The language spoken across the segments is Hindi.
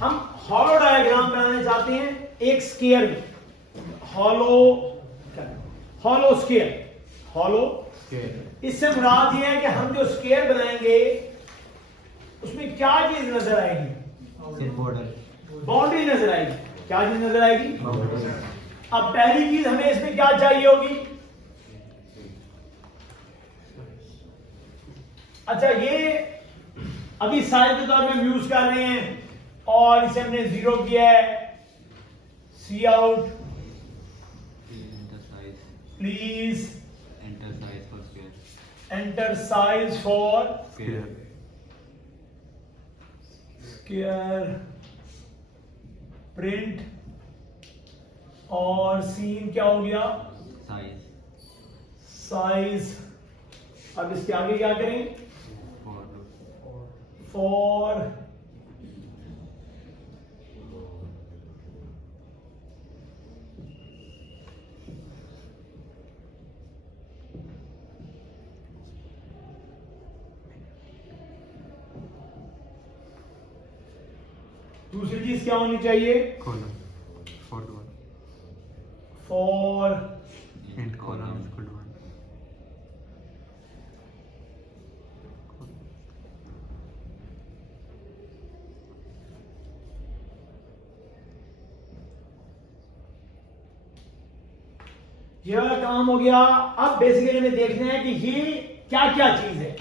हम हॉलो डायग्राम बनाने चाहते हैं एक स्क्वायर में, हॉलो स्क्वायर, हॉलो। इससे मुराद ये है कि हम जो स्क्वायर बनाएंगे उसमें क्या चीज नजर आएगी? बाउंड्री नजर आएगी। क्या चीज नजर आएगी? अब पहली चीज हमें इसमें क्या चाहिए होगी? अच्छा, ये अभी साइज के तौर पे हम यूज कर रहे हैं और इसे हमने 0 किया है। Cout please enter size for square print और सीन क्या हो गया? साइज। अब इसके आगे क्या करें? फॉर दूसरी चीज क्या होनी चाहिए? फॉर ये वाला काम हो गया। अब बेसिकली हमें देखना है कि ये क्या क्या चीज है।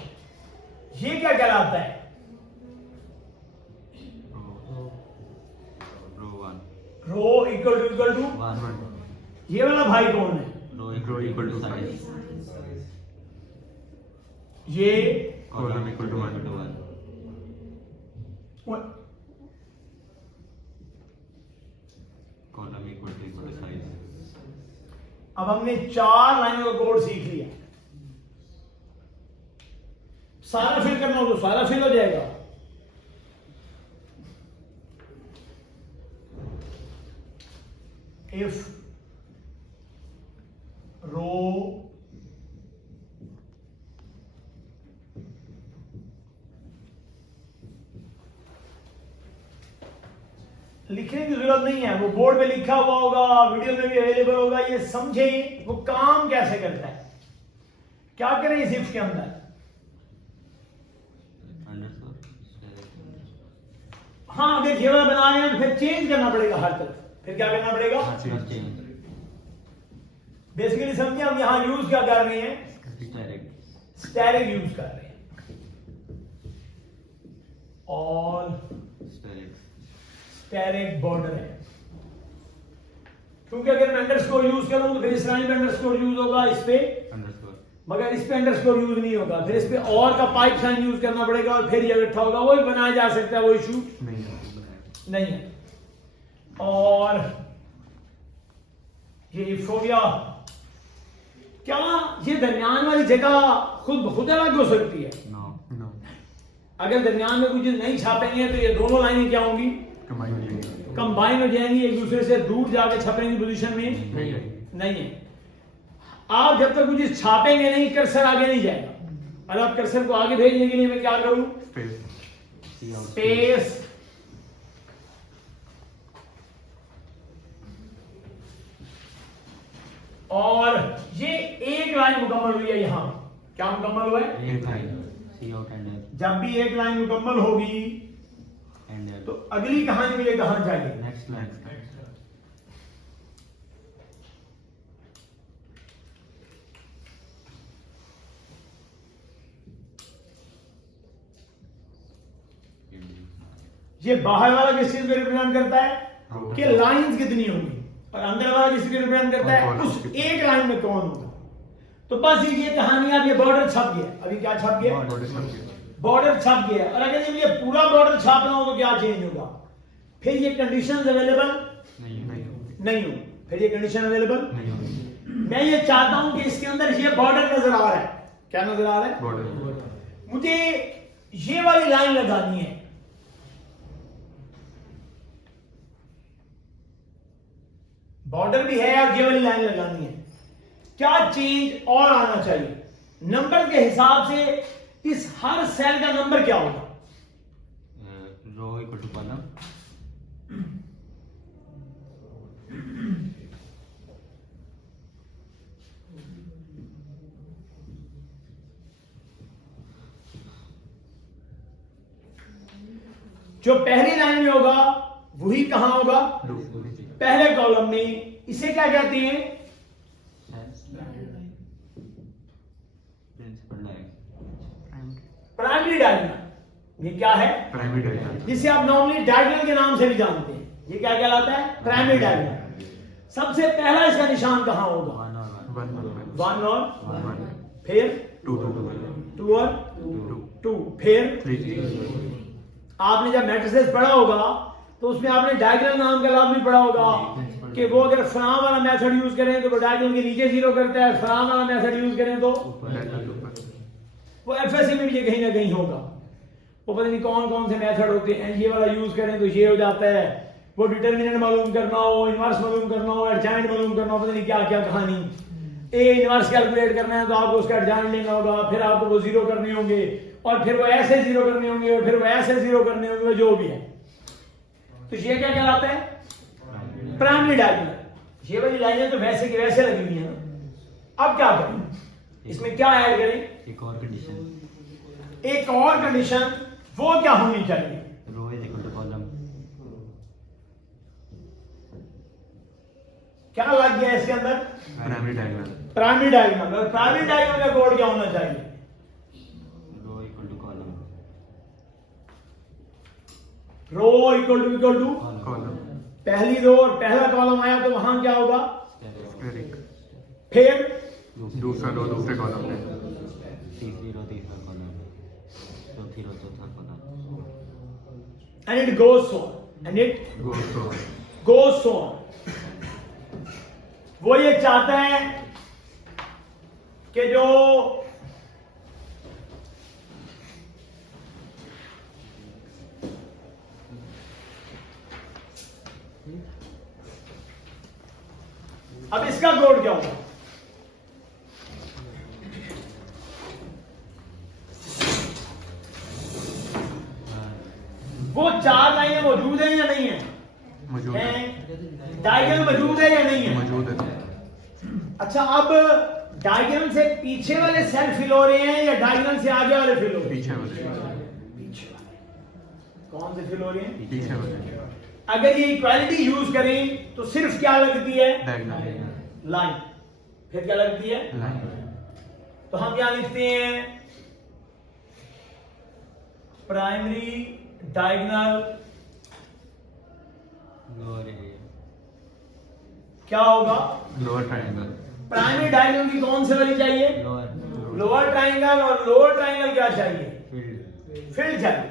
ये क्या कहलाता है? रो इक्वल टू ये वाला भाई कौन है? ये अब हमने 4 लाइनों का कोड सीख लिया। सारा फिल करना हो तो सारा फिल हो जाएगा। इफ रो लिखने की जरूरत नहीं है, वो बोर्ड पे लिखा हुआ होगा, वीडियो में भी अवेलेबल होगा। ये समझें वो काम कैसे करता है। क्या करें इस इफ के अंदर? हाँ, अगर ये वाला बना रहे हैं तो फिर चेंज करना पड़ेगा हर तरफ। फिर क्या करना पड़ेगा? बेसिकली समझिए हम यहां यूज क्या कर रहे हैं? स्टैटिक यूज कर रहे हैं। और स्टैटिक बॉर्डर है, क्योंकि अगर मैं अंडरस्कोर यूज करूं तो फिर इस लाइन पे अंडरस्कोर यूज होगा, इस पे मगर इस पे अंडरस्कोर यूज नहीं होगा। फिर इस पे और का पाइप साइन यूज करना पड़ेगा और फिर ये इकट्ठा होगा। वही बनाया जा सकता है, वो इशू नहीं है। और ये इफ हो गया। क्या ये दरमियान वाली जगह खुद ब खुद अलग हो सकती है? अगर दरमियान में कुछ नहीं छापेंगे तो ये दोनों लाइनें क्या होंगी? कंबाइन हो जाएंगी, एक दूसरे से दूर जाके छपेंगी पोजीशन में नहीं है। आप जब तक कुछ छापेंगे नहीं, कर्सर आगे नहीं जाएगा। और आप कर्सर को आगे भेजने के लिए मैं क्या करूं? स्पेस और ये एक लाइन मुकम्मल हुई है। यहां क्या मुकम्मल हुआ है? एक लाइन। जब भी एक लाइन मुकम्मल होगी तो अगली कहानी में ये कहां जाएगी? Next line. ये बाहर वाला किस चीज को रिप्रेजेंट करता है कि लाइंस कितनी होंगी, और अंदर वाला किस चीज को रिप्रेजेंट करता है उस एक लाइन में कौन होगा। तो बस ये कहानी। अब ये बॉर्डर छप गया। अभी क्या छप गया? बॉर्डर छप गया। और अगर ये पूरा बॉर्डर छापना हो तो क्या चेंज होगा? फिर ये कंडीशंस अवेलेबल नहीं हो। फिर ये कंडीशन अवेलेबल नहीं हो। मैं ये चाहता हूं कि इसके अंदर ये बॉर्डर नजर आ रहा है। क्या नजर आ रहा है? बॉर्डर। मुझे ये वाली लाइन लगानी है। बॉर्डर भी है और ये वाली लाइन लगानी है। क्या चेंज और आना चाहिए? नंबर के हिसाब से इस हर सेल का नंबर क्या होगा? रो इक्वल टू कॉलम जो पहली लाइन में होगा वही कहां होगा? पहले कॉलम में। इसे क्या कहते हैं? Primary diagonal. ये क्या है? प्राइमरी डायगोनल, जिसे आप नॉर्मली डायगोनल के नाम से भी जानते हैं। ये क्या कहलाता है? Primary diagonal. सबसे पहला इसका निशान कहां होगा? 1 और 1 फिर 2 2 और 2 फिर 3 आपने जब मैट्रिसेस पढ़ा होगा तो उसमें आपने डायगोनल नाम का लाभ भी पढ़ा होगा कि वो अगर फलां वाला मेथड यूज करें तो वो डायगोनल के नीचे जीरो करता है, फलां वाला मेथड यूज करें तो वो एफएससी में भी ये कहीं ना कहीं होगा। वो पता नहीं कौन कौन से मेथड होते हैं, ये वाला यूज करें तो ये हो जाता है, वो डिटर्मिनेंट मालूम करना हो, इनवर्स मालूम करना हो, एडजॉइंट मालूम करना हो, पता नहीं क्या क्या कहानी। ए इनवर्स कैलकुलेट करना है तो आपको उसका एडजॉइंट लेना होगा, फिर आपको वो जीरो करने होंगे, और फिर वो ऐसे जीरो करने होंगे, और फिर वो ऐसे जीरो करने होंगे, जो भी है। तो ये क्या कहलाता है? Primary diagonal. ये वाली लाइनें तो वैसे की वैसे लगी हुई है ना। अब क्या करें? इसमें क्या ऐड करें? एक और कंडीशन, एक और कंडीशन। वो क्या होनी चाहिए? Row is equal to column. क्या लग गया इसके अंदर? Primary diagonal, primary diagonal. और प्राइमरी डायगोनल का कोड क्या होना चाहिए? Row equal to column. Row equal to column, पहली रो और पहला कॉलम आया तो वहां क्या होगा? स्टेरिक, फिर दूसरा रो दूसरे कॉलम में, तीसरी रो तीसरा कॉलम, चौथी रो चौथा column, and it goes on, and it goes on. वो ये चाहता है कि जो अब इसका कोड क्या होगा? वो 4 लाइनें मौजूद है या नहीं है? मौजूद है, डायगोनल मौजूद है या नहीं है? मौजूद है। अच्छा, अब डायगोनल से पीछे वाले सेल फिल हो रहे हैं या डायगोनल से आगे वाले फिल हो रहे हैं? पीछे वाले, पीछे वाले। कौन से फिल हो रहे हैं? पीछे वाले, अगर ये इक्वालिटी यूज करें तो सिर्फ क्या लगती है? Diagonal, line. फिर क्या लगती है? लाइन, तो हम क्या लिखते हैं? प्राइमरी डायगोनल लोअर एरिया, क्या होगा? लोअर ट्रायंगल, प्राइमरी डायगोनल की कौन से वाली चाहिए? Lower lower triangle. और लोअर ट्रायंगल क्या चाहिए? फील्ड, फील्ड चाहिए।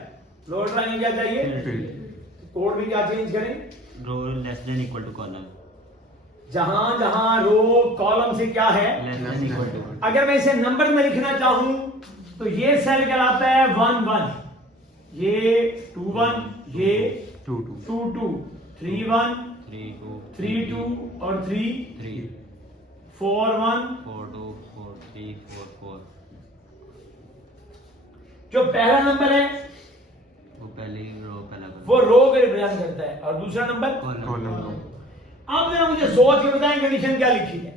लोअर ट्रायंगल क्या चाहिए? फील्ड, कोड भी क्या चेंज करें? Row less than equal to column, जहां जहां रो कॉलम से क्या है? Less than equal to. अगर मैं इसे नंबर में लिखना चाहूं तो ये सेल कहलाता है 1 1, ये 2 1, ये 2 2 2, 3 1, 3 2 3 2 और 3 3 4 1। 4 2 4 3 4 4। जो पहला नंबर है वो पहली रो पहला वो रो को रिप्रेजेंट करता है, और दूसरा नंबर कॉलम, अब जरा मुझे सोच के बताएं कंडीशन क्या लिखी है?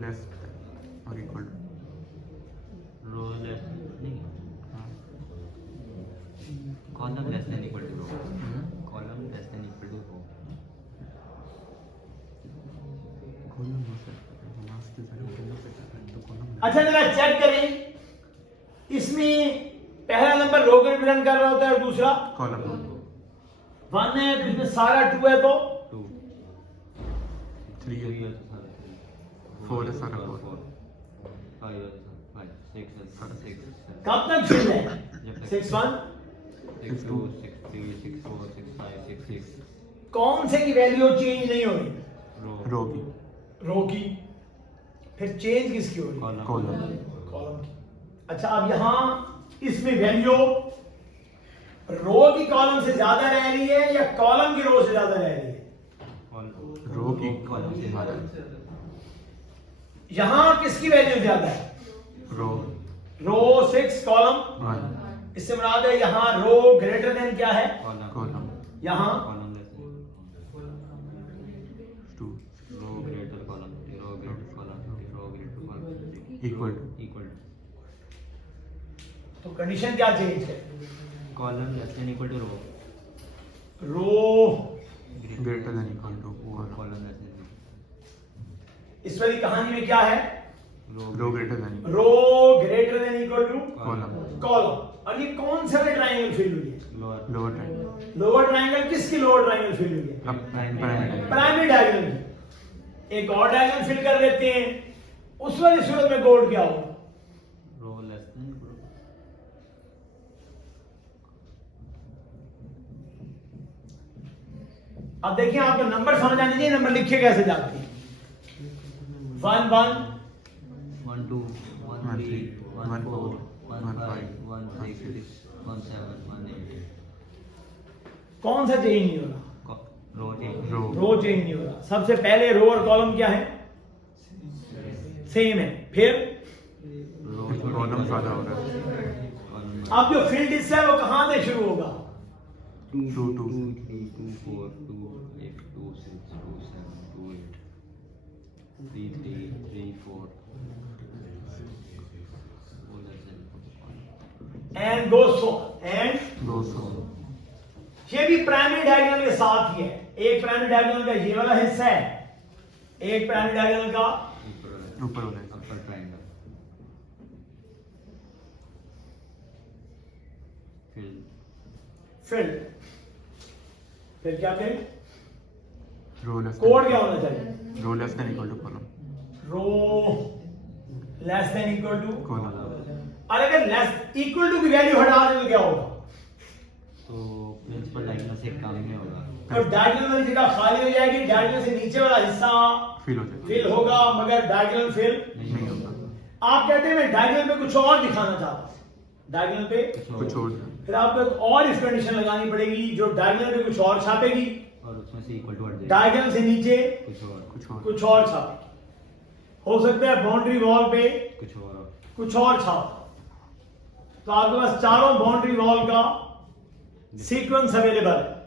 लेस और इक्वल, रो लेस नहीं, column less than equal to row, column less than equal to row. अच्छा, जरा चेक करें, इसमें पहला नंबर रो को रिप्रेजेंट कर रहा होता है और दूसरा कॉलम, 1 है तो इसमें सारा 2 है तो 2 3 3 है, है तो सारा 3, 4 है सारा 4, 5 है तो 5, 6 है 6, कब तक फिल है? 6 1। 6 2 6 3 6 4 6 5 6 6। कौन से की वैल्यू चेंज नहीं हो रही? रो की, रो की। फिर चेंज किसकी हो रही? कॉलम, कॉलम की। अच्छा, अब यहां इसमें वैल्यू रो की कॉलम से ज्यादा रह रही है या कॉलम की रो से ज्यादा रह रही है? रो की कॉलम से ज़्यादा। यहां किसकी वैल्यू ज्यादा है? रो रो 6 कॉलम 1, इससे मुराद है यहां रो ग्रेटर देन क्या है? कॉलम यहां column less 2 row greater column, row greater column, row greater column equal, equal. तो कंडीशन क्या चेंज है? Column less than equal to row row greater than equal to column column less than इस वाली कहानी में क्या है? Row greater than row greater than equal to column column. और ये कौन सा ट्रायंगल फिल हुई है? Lower lower triangle lower triangle. किसकी लोअर ट्रायंगल फिल हुई है? प्राइमरी प्राइमरी डायगोनल की। एक और डायगोनल फिल कर लेते हैं, उस वाली सूरत में कोड क्या होगा? रो लेस देन अब देखिए, आपको नंबर समझ आने चाहिए, नंबर लिखे कैसे जाते हैं। 1 1 1 2 1 3 1 4 1 5 1 6 1 7 1 8 कौन सा चेंज नहीं हो रहा? रो चेंज रो चेंज नहीं हो रहा। सबसे पहले रो और कॉलम क्या है? सेम है। फिर कॉलम ज्यादा हो रहा है अब जो फील्ड हिस्सा है वो कहां से शुरू होगा? 2 2 2 2 3 2 4 2 8 2 6 2 7 2 8 3 3 3 4 एंड गो सो एंड 200 ये भी प्राइमरी डायगोनल के साथ ही है। एक प्राइमरी डायगोनल का ये वाला हिस्सा है, एक प्राइमरी डायगोनल का ऊपर वाला अपर ट्रायंगल फील्ड। फिर क्या करें? रो लेस कोड क्या होना चाहिए? Row less than equal to column row less than equal to. Column और अगर लेस इक्वल टू की वैल्यू हटा दें तो क्या होगा? तो प्रिंसिपल डायगोनल से काम में होगा तो डायगोनल वाली जगह खाली हो जाएगी, डायगोनल से नीचे वाला हिस्सा फिल हो जाएगा फिल होगा, मगर डायगोनल फिल नहीं होगा आप कहते हैं मैं डायगोनल पे कुछ और दिखाना चाहता हूं। डायगोनल पे कुछ और फिर आपको एक और इस कंडीशन लगानी पड़ेगी जो डायगोनल पे कुछ और छापेगी, और उसमें से इक्वल टू हट जाएगा डायगोनल से नीचे कुछ और कुछ और छापेगी। हो सकता है बाउंड्री वॉल पे कुछ और छाप। तो आपके पास चारों बाउंड्री वॉल का सीक्वेंस अवेलेबल है।